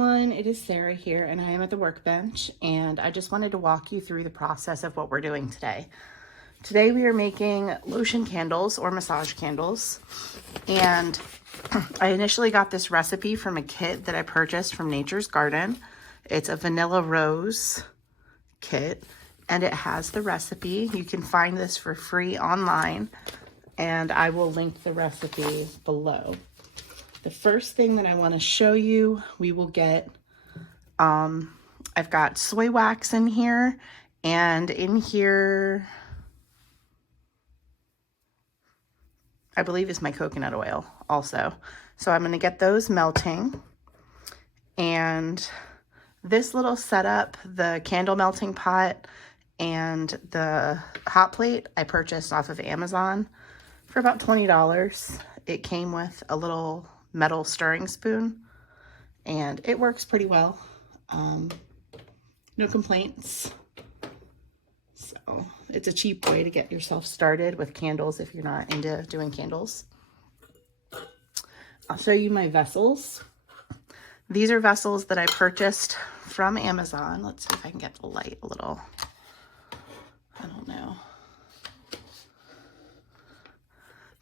everyone, it is Sarah here and I am at the workbench, and I just wanted to walk you through the process of what we're doing today. Today we are making lotion candles or massage candles, and I initially got this recipe from a kit that I purchased from Nature's Garden. It's a vanilla rose kit and it has the recipe. You can find this for free online and I will link the recipe below. The first thing that I want to show you, we will get, I've got soy wax in here, and in here, I believe is my coconut oil also. So I'm going to get those melting, and this little setup, the candle melting pot and the hot plate, I purchased off of Amazon for about $20. It came with a little metal stirring spoon and it works pretty well. No complaints. So it's a cheap way to get yourself started with candles if you're not into doing candles. I'll show you my vessels. These are vessels that I purchased from Amazon. Let's see if I can get the light a little. I don't know.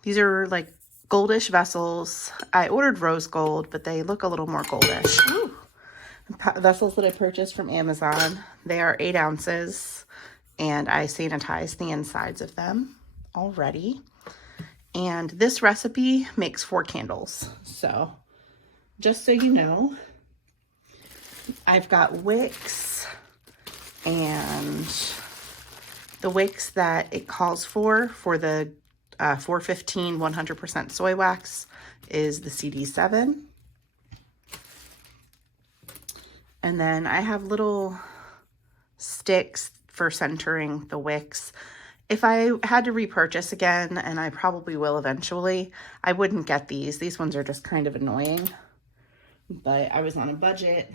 These are like goldish vessels. I ordered rose gold, but they look a little more goldish. Ooh. Vessels that I purchased from Amazon. They are 8 ounces, and I sanitized the insides of them already. And this recipe makes 4 candles. So just so you know, I've got wicks, and the wicks that it calls for the 415 100% soy wax is the CD7. And then I have little sticks for centering the wicks. If I had to repurchase again, and I probably will eventually, I wouldn't get these. These ones are just kind of annoying. But I was on a budget,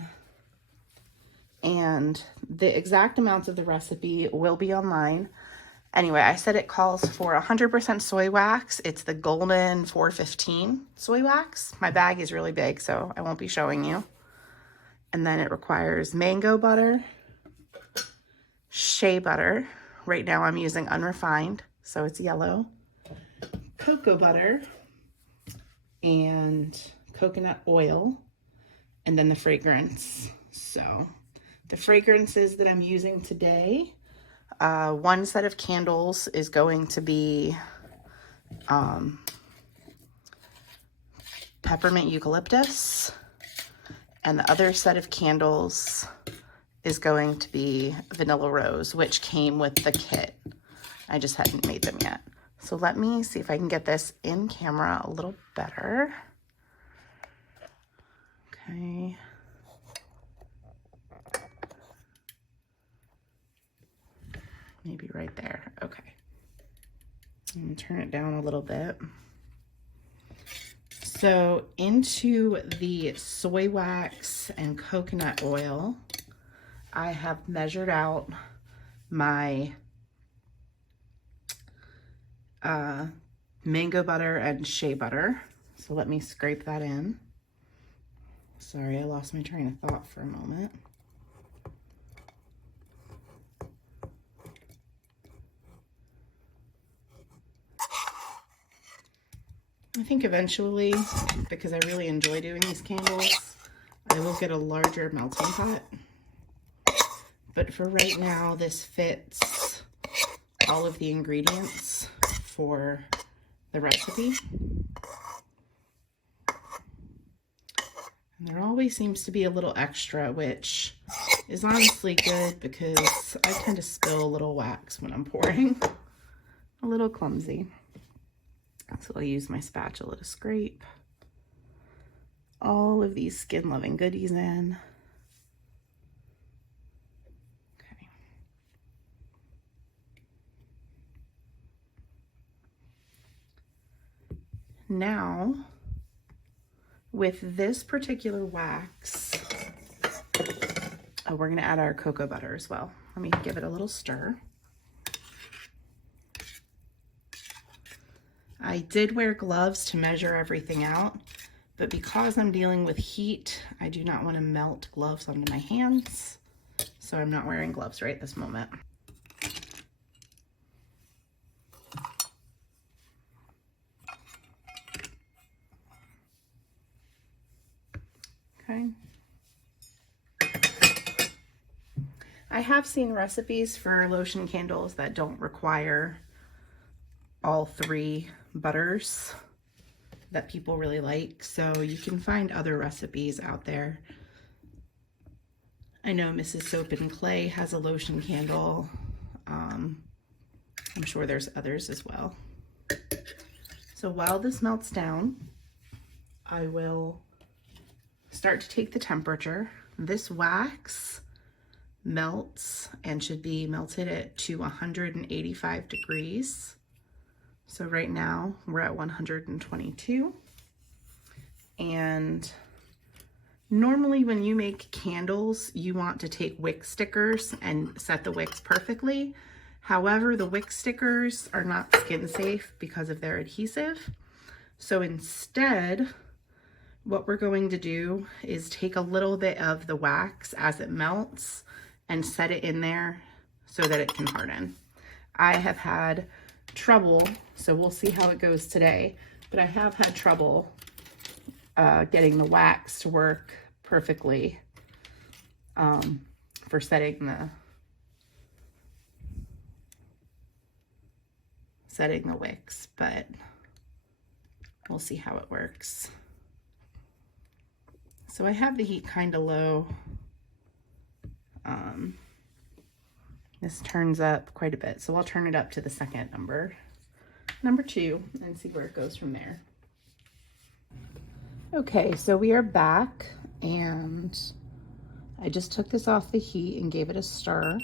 and the exact amounts of the recipe will be online. Anyway, I said it calls for 100% soy wax. It's the golden 415 soy wax. My bag is really big, so I won't be showing you. And then it requires mango butter, shea butter. Right now I'm using unrefined, so it's yellow. Cocoa butter and coconut oil, and then the fragrance. So the fragrances that I'm using today, one set of candles is going to be peppermint eucalyptus, and the other set of candles is going to be vanilla rose, which came with the kit. I just hadn't made them yet. So let me see if I can get this in camera a little better. Okay. Maybe right there. Okay. I'm gonna turn it down a little bit. So into the soy wax and coconut oil, I have measured out my mango butter and shea butter. So let me scrape that in. Sorry, I lost my train of thought for a moment. I think eventually, because I really enjoy doing these candles, I will get a larger melting pot. But for right now, this fits all of the ingredients for the recipe. And there always seems to be a little extra, which is honestly good because I tend to spill a little wax when I'm pouring. A little clumsy. So I'll use my spatula to scrape all of these skin loving goodies in. Okay. Now, with this particular wax, we're going to add our cocoa butter as well. Let me give it a little stir. I did wear gloves to measure everything out, but because I'm dealing with heat, I do not want to melt gloves onto my hands, so I'm not wearing gloves right this moment. Okay. I have seen recipes for lotion candles that don't require all 3 butters that people really like, so you can find other recipes out there. I know Mrs. Soap and Clay has a lotion candle. I'm sure there's others as well. So while this melts down, I will start to take the temperature. This wax melts and should be melted at to 185 degrees. So right now we're at 122. And normally when you make candles, you want to take wick stickers and set the wicks perfectly. However, the wick stickers are not skin safe because of their adhesive. So instead, what we're going to do is take a little bit of the wax as it melts and set it in there so that it can harden. I have had trouble, so we'll see how it goes today, but I have had trouble getting the wax to work perfectly for setting the wicks, but we'll see how it works. So I have the heat kind of low. This turns up quite a bit, so I'll turn it up to the second number 2, and see where it goes from there. Okay, so we are back, and I just took this off the heat and gave it a stir.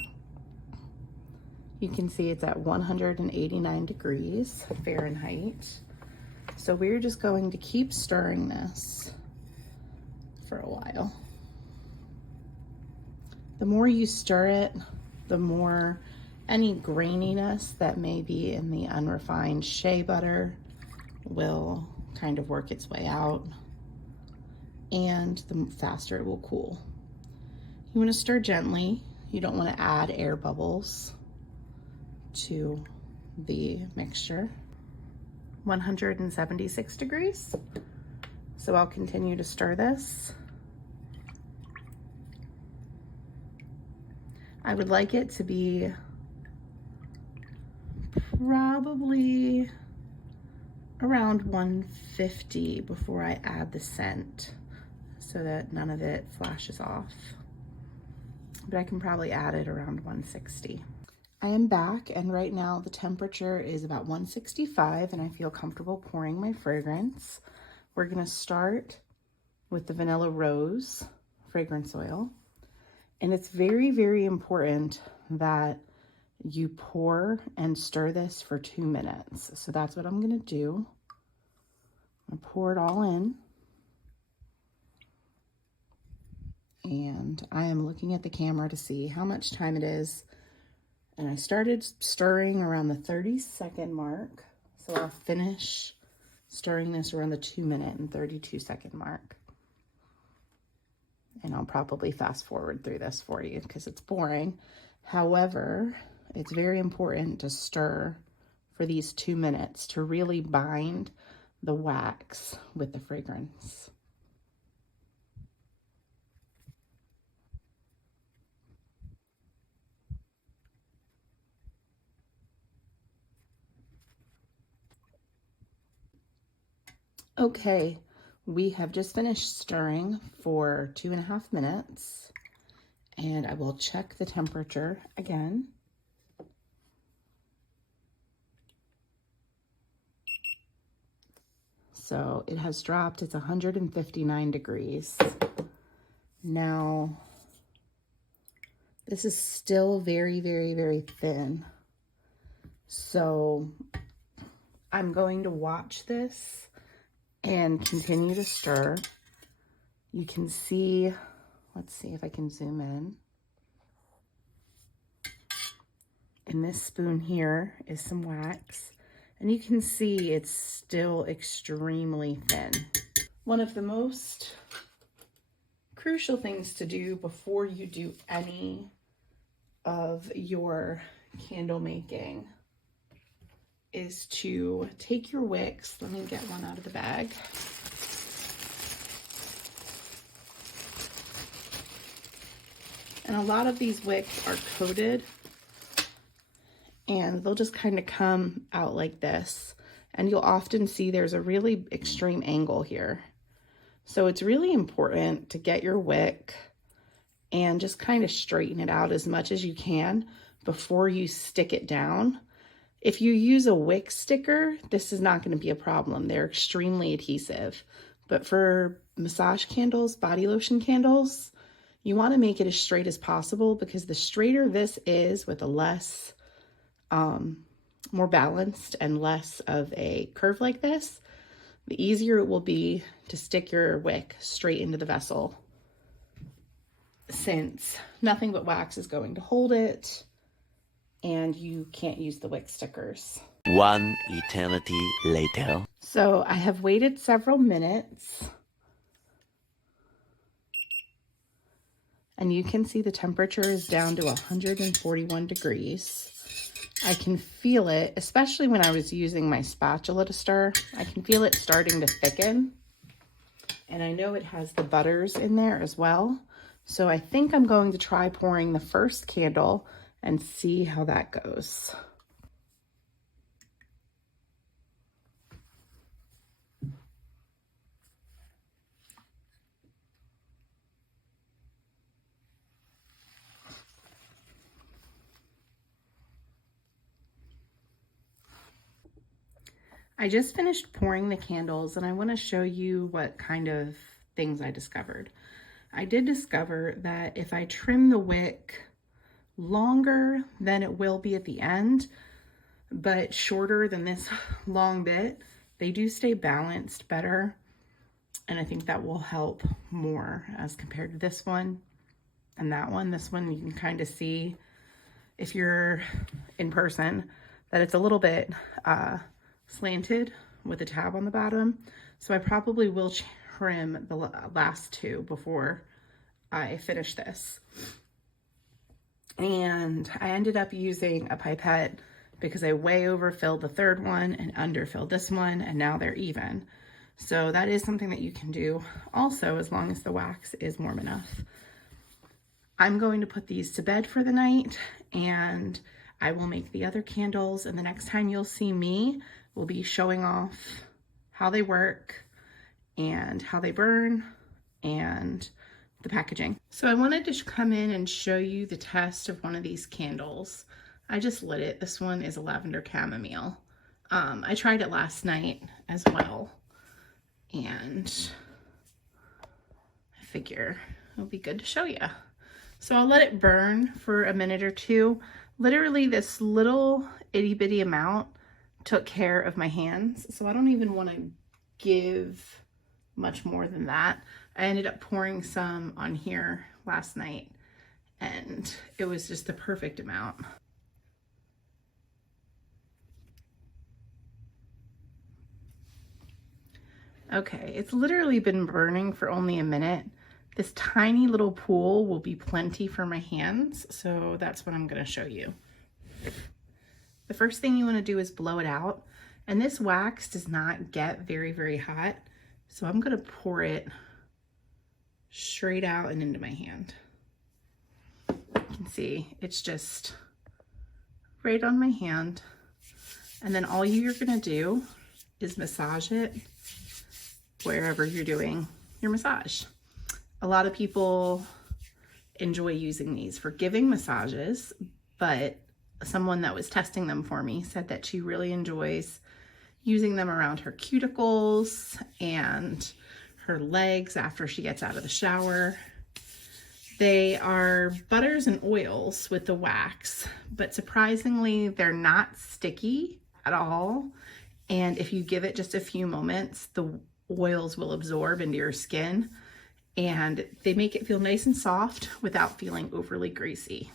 You can see it's at 189 degrees Fahrenheit. So we're just going to keep stirring this for a while. The more you stir it, the more any graininess that may be in the unrefined shea butter will kind of work its way out, and the faster it will cool. You want to stir gently. You don't want to add air bubbles to the mixture. 176 degrees. So I'll continue to stir this. I would like it to be probably around 150 before I add the scent, so that none of it flashes off. But I can probably add it around 160. I am back, and right now the temperature is about 165, and I feel comfortable pouring my fragrance. We're gonna start with the Vanilla Rose fragrance oil. And it's very, very important that you pour and stir this for 2 minutes. So that's what I'm gonna do. I'm gonna pour it all in. And I am looking at the camera to see how much time it is. And I started stirring around the 30-second mark. So I'll finish stirring this around the 2-minute and 32-second mark. And I'll probably fast forward through this for you because it's boring. However, it's very important to stir for these 2 minutes to really bind the wax with the fragrance. Okay, we have just finished stirring for 2.5 minutes, and I will check the temperature again. So it has dropped, it's 159 degrees. Now, this is still very, very, very thin. So I'm going to watch this and continue to stir. You can see, let's see if I can zoom in. In this spoon here is some wax, and you can see it's still extremely thin. One of the most crucial things to do before you do any of your candle making is to take your wicks. Let me get one out of the bag. And a lot of these wicks are coated and they'll just kind of come out like this. And you'll often see there's a really extreme angle here. So it's really important to get your wick and just kind of straighten it out as much as you can before you stick it down. If you use a wick sticker, this is not going to be a problem. They're extremely adhesive. But for massage candles, body lotion candles, you want to make it as straight as possible, because the straighter this is with a less, more balanced and less of a curve like this, the easier it will be to stick your wick straight into the vessel, since nothing but wax is going to hold it and you can't use the wick stickers. One eternity later. So I have waited several minutes and you can see the temperature is down to 141 degrees. I can feel it, especially when I was using my spatula to stir. I can feel it starting to thicken. And I know it has the butters in there as well. So I think I'm going to try pouring the first candle and see how that goes. I just finished pouring the candles and I want to show you what kind of things I discovered. I did discover that if I trim the wick longer than it will be at the end, but shorter than this long bit, they do stay balanced better. And I think that will help more as compared to this one and that one. This one, you can kind of see, if you're in person, that it's a little bit slanted with a tab on the bottom. So I probably will trim the last two before I finish this. And I ended up using a pipette because I way overfilled the third one and underfilled this one, and now they're even. So that is something that you can do also, as long as the wax is warm enough. I'm going to put these to bed for the night, and I will make the other candles, and the next time you'll see me, we'll be showing off how they work and how they burn and the packaging. So I wanted to come in and show you the test of one of these candles. I just lit it. This one is a lavender chamomile. I tried it last night as well, and I figure it'll be good to show you. So I'll let it burn for a minute or two. Literally this little itty bitty amount took care of my hands, so I don't even want to give much more than that. I ended up pouring some on here last night, and it was just the perfect amount. Okay, it's literally been burning for only a minute. This tiny little pool will be plenty for my hands, so that's what I'm going to show you. The first thing you want to do is blow it out, and this wax does not get very, very hot, so I'm going to pour it straight out and into my hand. You can see it's just right on my hand, and then all you're going to do is massage it wherever you're doing your massage. A lot of people enjoy using these for giving massages, but someone that was testing them for me said that she really enjoys using them around her cuticles and her legs after she gets out of the shower. They are butters and oils with the wax, but surprisingly, they're not sticky at all. And if you give it just a few moments, the oils will absorb into your skin, and they make it feel nice and soft without feeling overly greasy.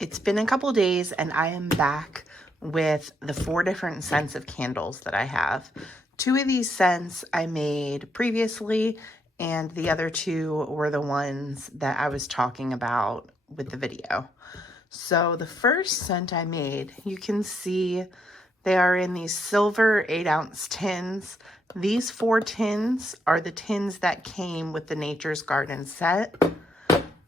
It's been a couple days and I am back with the 4 different scents of candles that I have. 2 of these scents I made previously, and the other 2 were the ones that I was talking about with the video. So the first scent I made, you can see they are in these silver 8-ounce tins. These 4 tins are the tins that came with the Nature's Garden set,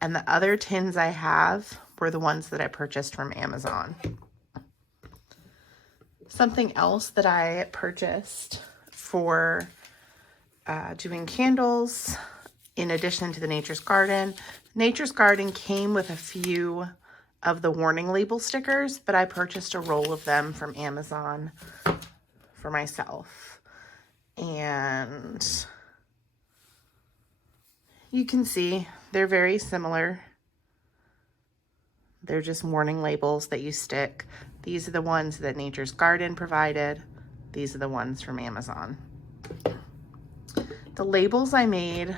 and the other tins I have were the ones that I purchased from Amazon. Something else that I purchased for doing candles, in addition to the Nature's Garden. Nature's Garden came with a few of the warning label stickers, but I purchased a roll of them from Amazon for myself. And you can see they're very similar. They're just warning labels that you stick. These are the ones that Nature's Garden provided. These are the ones from Amazon. The labels I made,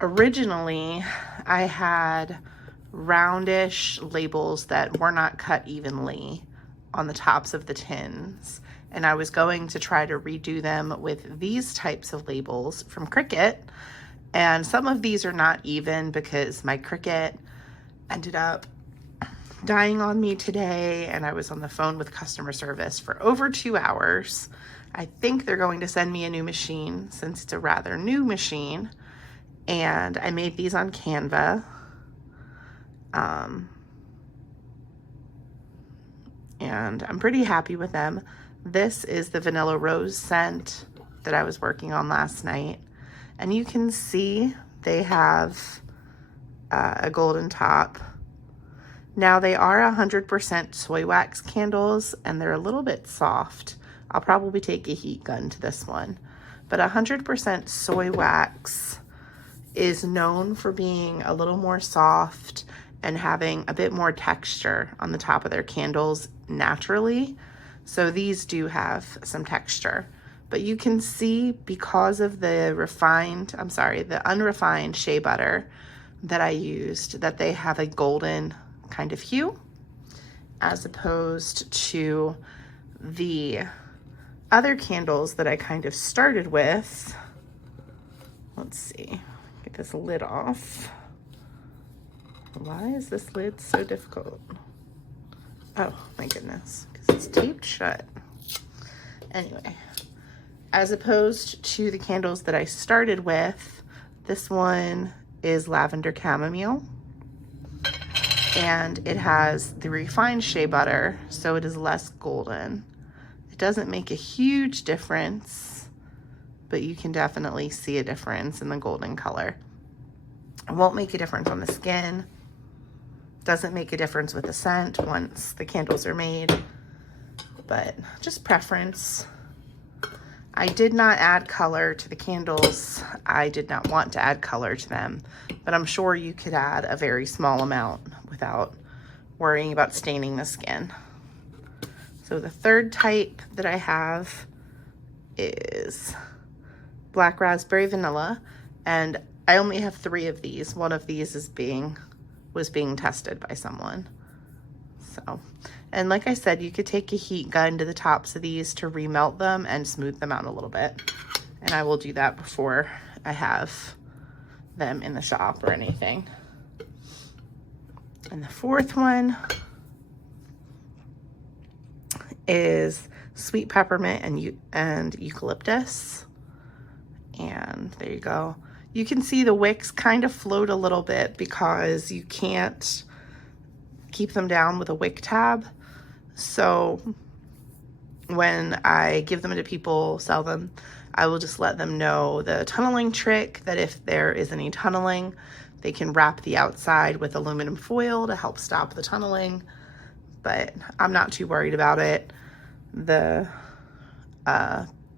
originally I had roundish labels that were not cut evenly on the tops of the tins, and I was going to try to redo them with these types of labels from Cricut, and some of these are not even because my Cricut ended up dying on me today, and I was on the phone with customer service for over 2 hours. I think they're going to send me a new machine since it's a rather new machine, and I made these on Canva. And I'm pretty happy with them. This is the Vanilla Rose scent that I was working on last night, and you can see they have a golden top. Now they are 100% soy wax candles, and they're a little bit soft. I'll probably take a heat gun to this one, but 100% soy wax is known for being a little more soft and having a bit more texture on the top of their candles naturally. So these do have some texture, but you can see because of the unrefined shea butter that I used, that they have a golden kind of hue, as opposed to the other candles that I kind of started with. Let's see, get this lid off. Why is this lid so difficult? Oh my goodness, because it's taped shut. Anyway, as opposed to the candles that I started with, this one is lavender chamomile, and it has the refined shea butter, so it is less golden. It doesn't make a huge difference, but you can definitely see a difference in the golden color. It won't make a difference on the skin. Doesn't make a difference with the scent once the candles are made, but just preference. I did not add color to the candles. I did not want to add color to them, but I'm sure you could add a very small amount without worrying about staining the skin. So the third type that I have is Black Raspberry Vanilla, and I only have 3 of these. One of these was being tested by someone. So, and like I said, you could take a heat gun to the tops of these to remelt them and smooth them out a little bit. And I will do that before I have them in the shop or anything. And the fourth one is sweet peppermint and eucalyptus. And there you go. You can see the wicks kind of float a little bit because you can't keep them down with a wick tab. So when I give them to people, sell them, I will just let them know the tunneling trick, that if there is any tunneling, they can wrap the outside with aluminum foil to help stop the tunneling. But I'm not too worried about it. The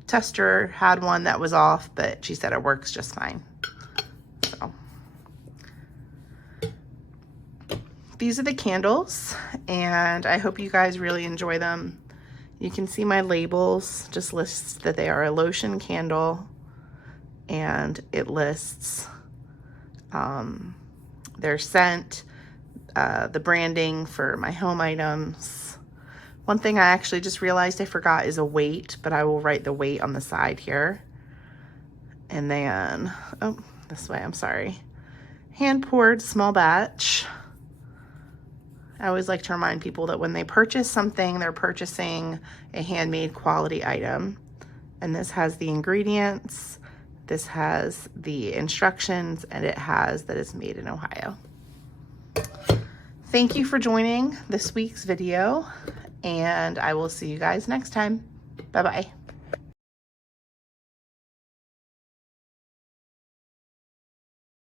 tester had one that was off, but she said it works just fine. So these are the candles, and I hope you guys really enjoy them. You can see my labels just lists that they are a lotion candle, and it lists their scent, the branding for my home items, One thing I actually just realized I forgot is a weight, but I will write the weight on the side here. And then, oh, this way, I'm sorry. Hand poured small batch. I always like to remind people that when they purchase something, they're purchasing a handmade quality item. And this has the ingredients, this has the instructions, and it has that it's made in Ohio. Thank you for joining this week's video, and I will see you guys next time. Bye-bye.